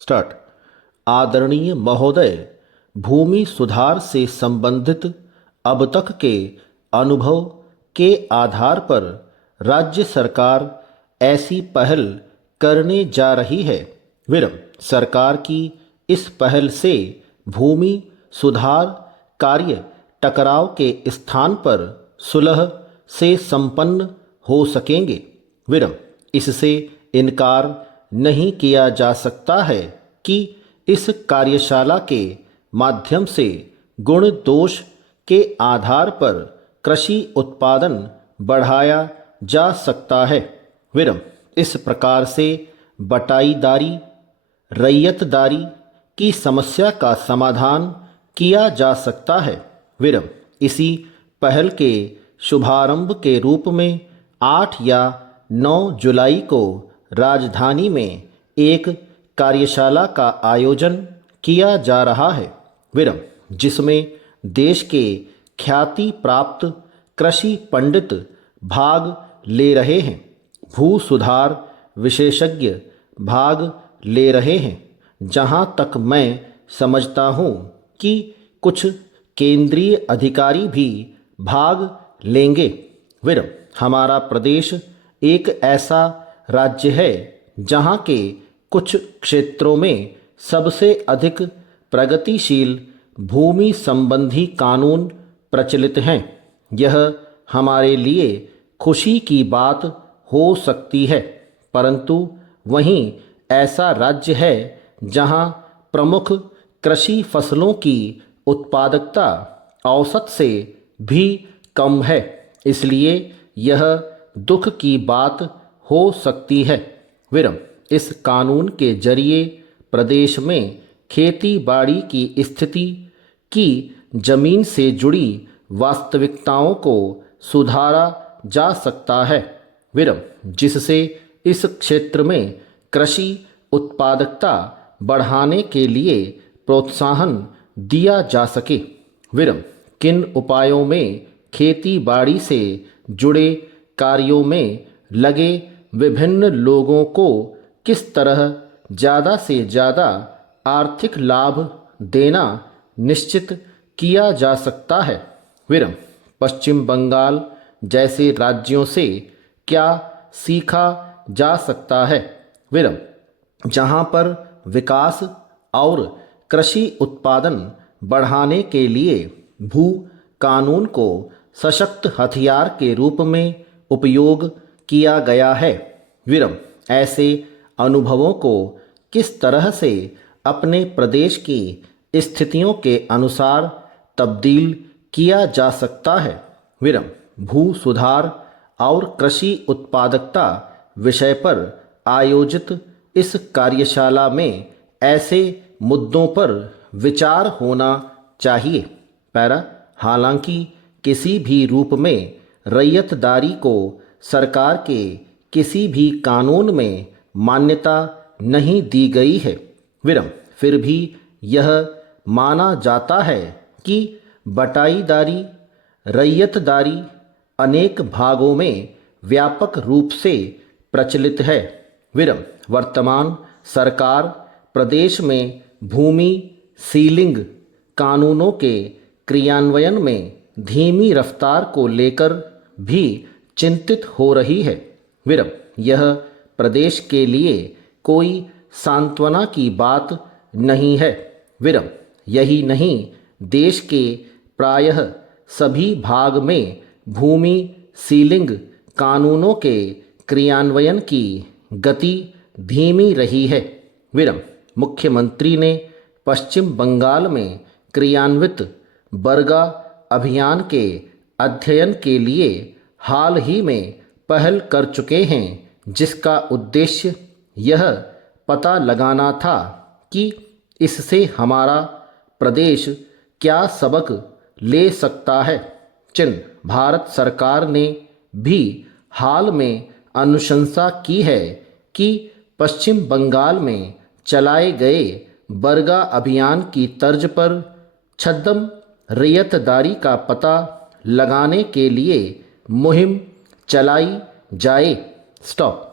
Start. आदरणीय महोदय, भूमि सुधार से संबंधित अब तक के अनुभव के आधार पर राज्य सरकार ऐसी पहल करने जा रही है। विरम सरकार की इस पहल से भूमि सुधार कार्य टकराव के स्थान पर सुलह से संपन्न हो सकेंगे। विरम इससे इनकार नहीं किया जा सकता है कि इस कार्यशाला के माध्यम से गुण दोष के आधार पर कृषि उत्पादन बढ़ाया जा सकता है। विरम इस प्रकार से बटाईदारी रैयतदारी की समस्या का समाधान किया जा सकता है। विरम इसी पहल के शुभारंभ के रूप में 8 या 9 जुलाई को राजधानी में एक कार्यशाला का आयोजन किया जा रहा है। विरम जिसमें देश के ख्याति प्राप्त कृषि पंडित भाग ले रहे हैं, भू सुधार विशेषज्ञ भाग ले रहे हैं। जहां तक मैं समझता हूं कि कुछ केंद्रीय अधिकारी भी भाग लेंगे। विरम हमारा प्रदेश एक ऐसा राज्य है जहां के कुछ क्षेत्रों में सबसे अधिक प्रगतिशील भूमि संबंधी कानून प्रचलित हैं। यह हमारे लिए खुशी की बात हो सकती है, परंतु वहीं ऐसा राज्य है जहां प्रमुख कृषि फसलों की उत्पादकता औसत से भी कम है। इसलिए यह दुख की बात हो सकती है। विरम इस कानून के जरिए प्रदेश में खेती बाड़ी की स्थिति की जमीन से जुड़ी वास्तविकताओं को सुधारा जा सकता है। विरम जिससे इस क्षेत्र में कृषि उत्पादकता बढ़ाने के लिए प्रोत्साहन दिया जा सके। विरम किन उपायों में खेती बाड़ी से जुड़े कार्यों में लगे विभिन्न लोगों को किस तरह ज़्यादा से ज़्यादा आर्थिक लाभ देना निश्चित किया जा सकता है। विरम पश्चिम बंगाल जैसे राज्यों से क्या सीखा जा सकता है। विरम जहां पर विकास और कृषि उत्पादन बढ़ाने के लिए भू कानून को सशक्त हथियार के रूप में उपयोग किया गया है। विरम ऐसे अनुभवों को किस तरह से अपने प्रदेश की स्थितियों के अनुसार तब्दील किया जा सकता है। विरम भू सुधार और कृषि उत्पादकता विषय पर आयोजित इस कार्यशाला में ऐसे मुद्दों पर विचार होना चाहिए। पैरा हालांकि किसी भी रूप में रैयतदारी को सरकार के किसी भी कानून में मान्यता नहीं दी गई है। विरम फिर भी यह माना जाता है कि बटाईदारी रैयतदारी अनेक भागों में व्यापक रूप से प्रचलित है। विरम वर्तमान सरकार प्रदेश में भूमि सीलिंग कानूनों के क्रियान्वयन में धीमी रफ्तार को लेकर भी चिंतित हो रही है। विरम यह प्रदेश के लिए कोई सांत्वना की बात नहीं है। विरम यही नहीं, देश के प्रायः सभी भाग में भूमि सीलिंग कानूनों के क्रियान्वयन की गति धीमी रही है। विरम मुख्यमंत्री ने पश्चिम बंगाल में क्रियान्वित बरगा अभियान के अध्ययन के लिए हाल ही में पहल कर चुके हैं, जिसका उद्देश्य यह पता लगाना था कि इससे हमारा प्रदेश क्या सबक ले सकता है। चिन्ह भारत सरकार ने भी हाल में अनुशंसा की है कि पश्चिम बंगाल में चलाए गए बरगा अभियान की तर्ज पर छद्म रैयतदारी का पता लगाने के लिए मुहिम चलाई जाए। स्टॉप।